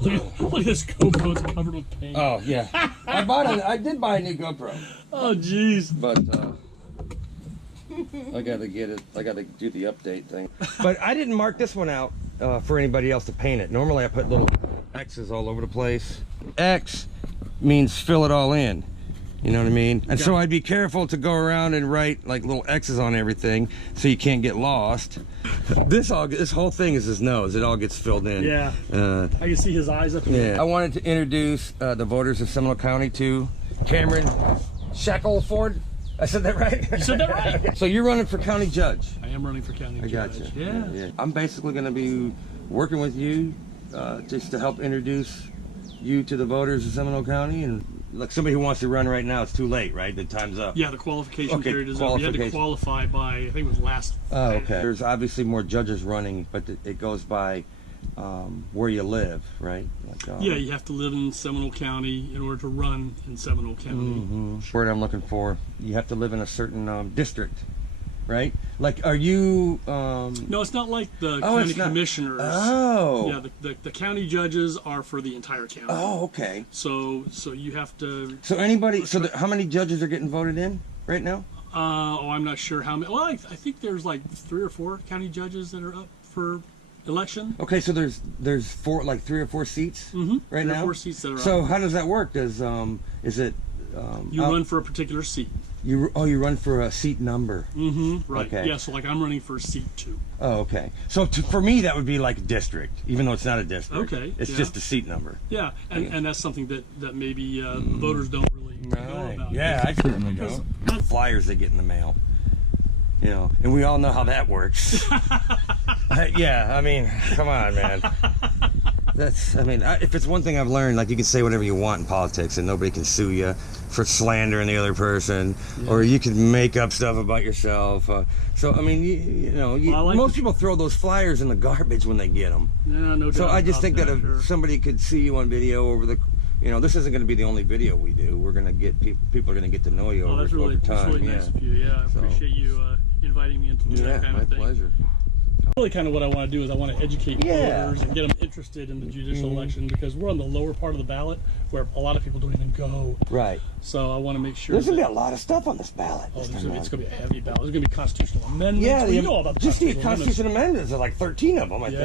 Look at this GoPro. It's covered with paint. Oh yeah, I did buy a new GoPro. Oh jeez. But I gotta get it. I gotta do the update thing. But I didn't mark this one out for anybody else to paint it. Normally I put little X's all over the place. X means fill it all in. You know what I mean? And so I'd be careful to go around and write like little X's on everything so you can't get lost. This whole thing is his nose. It all gets filled in. Yeah. I can see his eyes up here. Yeah. I wanted to introduce the voters of Seminole County to Cameron Shackelford. I said that right? You said that right. So you're running for county judge. I am running for county judge. I got you. Yeah. I'm basically going to be working with you just to help introduce you to the voters of Seminole County. And like somebody who wants to run right now, it's too late, right? The time's up. Yeah, the qualification period is over. You had to qualify by, I think it was last Friday. Okay. There's obviously more judges running, but it goes by where you live, right? Like, yeah, you have to live in Seminole County in order to run in Seminole County. Word I'm looking for, you have to live in a certain district, right? Like, are you... No, it's not like the county commissioners. Oh. Yeah, the county judges are for the entire county. Oh, okay. So you have to... So anybody... So how many judges are getting voted in right now? I'm not sure how many. Well, I think there's like 3 or 4 county judges that are up for election. Okay, so there's 3 or 4 seats right now? 3 or 4 seats that are So up. how does that work? Does is it you run for a particular seat. You run for a seat number. Right. Okay. Yeah, so like I'm running for seat 2. Oh, okay. So for me that would be like a district, even though it's not a district. Okay. It's just a seat number. Yeah, and that's something that maybe voters don't really know about. Yeah, I certainly don't. Flyers they get in the mail. You know, and we all know how that works. Yeah, I mean, come on, man. If it's one thing I've learned, like you can say whatever you want in politics and nobody can sue you for slandering the other person, or you can make up stuff about yourself. So, I mean, most people throw those flyers in the garbage when they get them. Yeah, no doubt. So I just think that if somebody could see you on video over the... this isn't going to be the only video we do. We're going to get people are going to get to know you over time. That's really nice of you. Yeah, I appreciate you inviting me in to do that kind of thing. Yeah, my pleasure. Really kind of what I want to do is I want to educate voters and get them interested in the judicial election, because we're on the lower part of the ballot where a lot of people don't even go. Right. So I want to make sure there's going to be a lot of stuff on this ballot. It's going to be a heavy ballot. There's going to be constitutional amendments. Yeah, you know all about the constitutional amendments. There's like 13 of them, I think.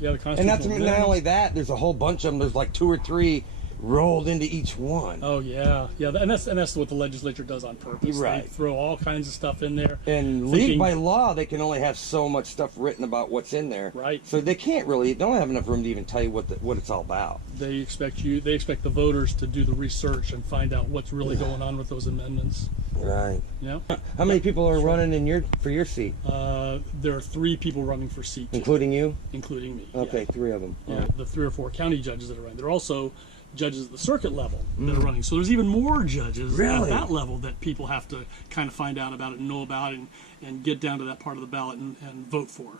Yeah, the constitutional And not only that, there's a whole bunch of them. There's like 2 or 3 rolled into each one. Oh yeah, and that's what the legislature does on purpose. Right. They throw all kinds of stuff in there. And by law, they can only have so much stuff written about what's in there. Right. So they don't have enough room to even tell you what it's all about. They expect the voters to do the research and find out what's really going on with those amendments. Right. Yeah. How many people are running for your seat? There are 3 people running for seat 2. Including you? Including me. Okay, yeah. 3 of them. Yeah. The 3 or 4 county judges that are running. There are also judges at the circuit level that are running. So there's even more judges at that level that people have to kind of find out about it and know about and get down to that part of the ballot and vote for.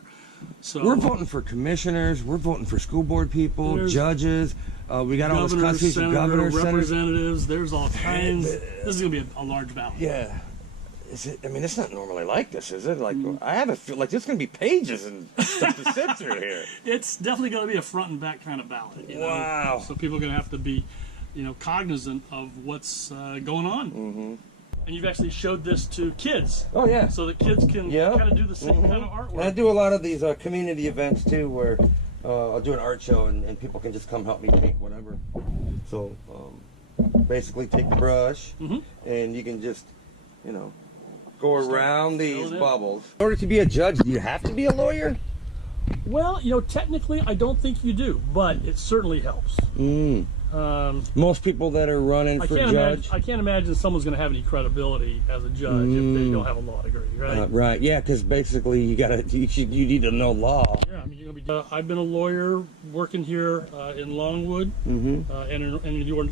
So we're voting for commissioners. We're voting for school board people, judges. We got all this constitution, governors, representatives. There's all kinds. This is going to be a large ballot. Yeah. Is it? I mean, it's not normally like this, is it? Like, I have a feel like there's going to be pages and stuff to sit through here. It's definitely going to be a front and back kind of ballot. Wow. So people are going to have to be, cognizant of what's going on. And you've actually showed this to kids. Oh, yeah. So that kids can kind of do the same kind of artwork. And I do a lot of these community events, too, where I'll do an art show and people can just come help me paint whatever. So basically take the brush and you can just, go around these bubbles. In order to be a judge, do you have to be a lawyer? Well, technically I don't think you do, but it certainly helps. Most people that are running for judge... I can't imagine someone's going to have any credibility as a judge if they don't have a law degree, right? Right, yeah, because basically you need to know law. Yeah, I mean, you're going to be... I've been a lawyer working here in Longwood, and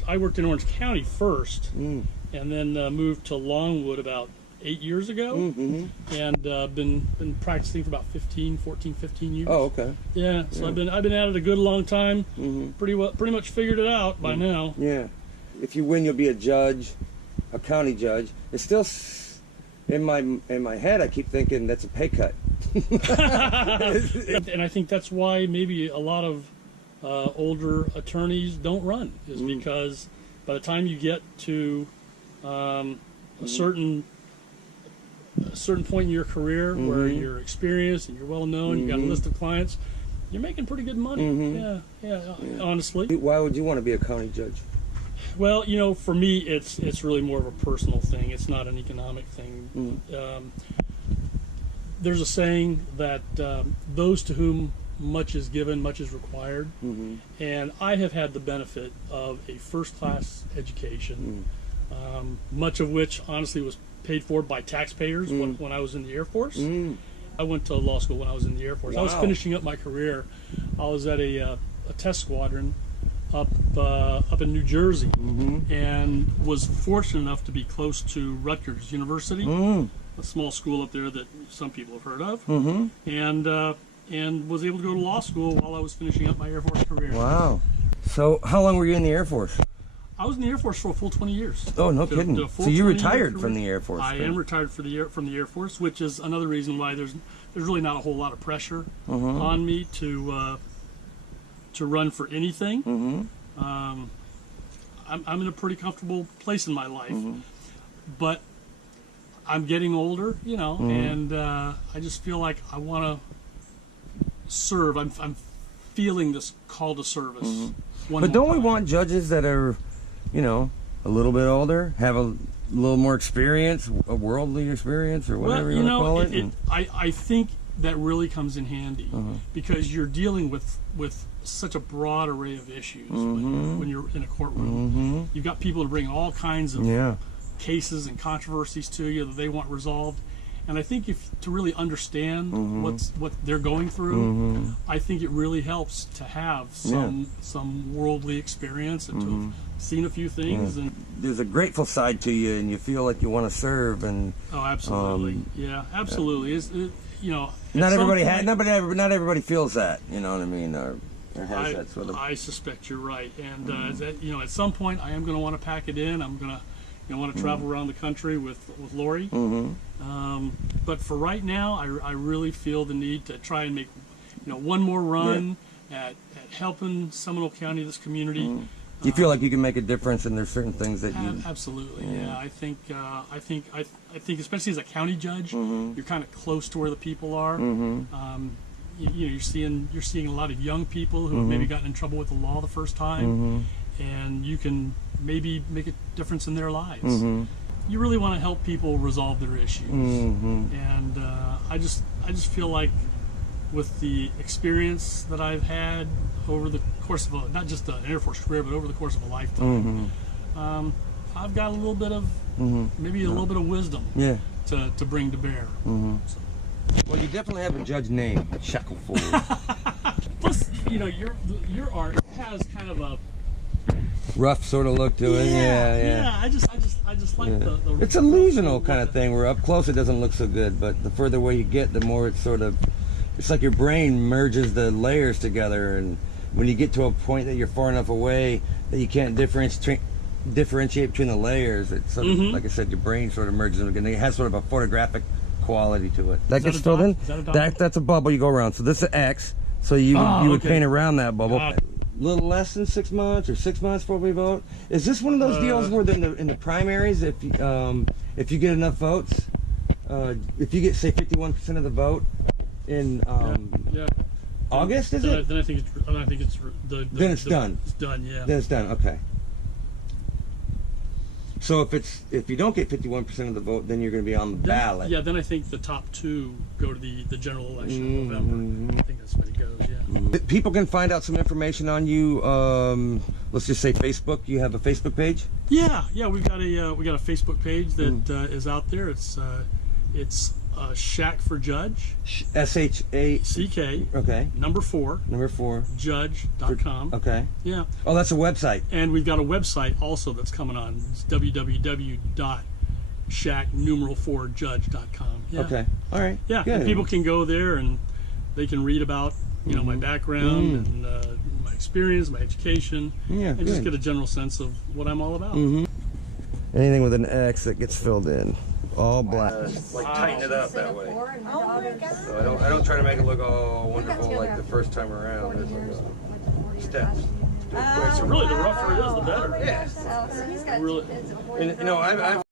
I worked in Orange County first, and then moved to Longwood about 8 years ago, and been practicing for about 15 years. Oh, okay. Yeah, so I've been at it a good long time. Pretty much figured it out by now. Yeah, if you win, you'll be a judge, a county judge. It's still in my head. I keep thinking that's a pay cut. And I think that's why maybe a lot of older attorneys don't run, is because by the time you get to a certain point in your career where you're experienced and you're well known, you got a list of clients, you're making pretty good money. Yeah, honestly. Why would you want to be a county judge? Well, you know, for me, it's really more of a personal thing. It's not an economic thing. There's a saying that those to whom much is given, much is required. And I have had the benefit of a first-class education, much of which, honestly, was paid for by taxpayers when I was in the Air Force. I went to law school when I was in the Air Force. Wow. I was finishing up my career. I was at a test squadron up in New Jersey, and was fortunate enough to be close to Rutgers University, a small school up there that some people have heard of, and was able to go to law school while I was finishing up my Air Force career. Wow. So how long were you in the Air Force? I was in the Air Force for a full 20 years. Oh, no kidding. So you retired from the Air Force? I am retired from the Air Force, which is another reason why there's really not a whole lot of pressure on me to run for anything. I'm in a pretty comfortable place in my life, but I'm getting older, you know, and I just feel like I want to serve. I'm feeling this call to service. But don't we want judges that are, you know, a little bit older, have a little more experience, a worldly experience, or whatever you want to call it? I think that really comes in handy because you're dealing with such a broad array of issues when you're in a courtroom. You've got people to bring all kinds of cases and controversies to you that they want resolved. And I think to really understand what they're going through, I think it really helps to have some worldly experience and to have seen a few things. And there's a grateful side to you, and you feel like you want to serve. And absolutely, absolutely. You know, not everybody feels that. You know what I mean? Or has that sort of. I suspect you're right, and you know, at some point, I am going to want to pack it in. I'm going to. I want to travel around the country with Lori. But for right now, I really feel the need to try and make, you know, one more run at helping Seminole County, this community. You feel like you can make a difference, and there's certain things that you. Absolutely, I think especially as a county judge, you're kind of close to where the people are. You know, you're seeing a lot of young people who have maybe gotten in trouble with the law the first time, and you can maybe make a difference in their lives. You really want to help people resolve their issues, and I just feel like with the experience that I've had over the course of not just an Air Force career, but over the course of a lifetime, I've got a little bit of maybe a little bit of wisdom to bring to bear. So. Well, you definitely have a judge name, Shackelford. Plus, you know, your art has kind of a rough sort of look to it. Yeah. I just like the it's a illusional kind of thing where up close it doesn't look so good, but the further away you get, the more it's sort of, it's like your brain merges the layers together, and when you get to a point that you're far enough away that you can't differentiate between the layers, it's sort of, like I said, your brain sort of merges them again. It has sort of a photographic quality to it. That gets filled in. That's a bubble you go around. So this is X. So you would paint around that bubble. Little less than 6 months, or 6 months before we vote. Is this one of those deals where in the primaries, if you get enough votes, if you get say 51% of the vote in August, is it? Then I think it's then it's done. It's done. Yeah. Then it's done. Okay. So if you don't get 51% of the vote, then you're going to be on the ballot. Yeah. Then I think the top two go to the general election in November. I think that's what it goes. Yeah. People can find out some information on you. Let's just say Facebook. You have a Facebook page? Yeah. We've got a Facebook page that is out there. It's Shack for Judge. SHACK. Okay. Number 4. Judge.com. Okay. Yeah. Oh, that's a website. And we've got a website also that's coming on. It's www.shack4judge.com. Yeah. Okay. All right. Yeah. Good. And people can go there and they can read about my background and my experience, my education, and just get a general sense of what I'm all about. Anything with an X that gets filled in. All black. Like tighten it up that way. Oh my God. So I don't try to make it look all wonderful like the first time around. steps. So really, the rougher it is, the better. Yeah. So he's got Really? two kids. And, you know, I've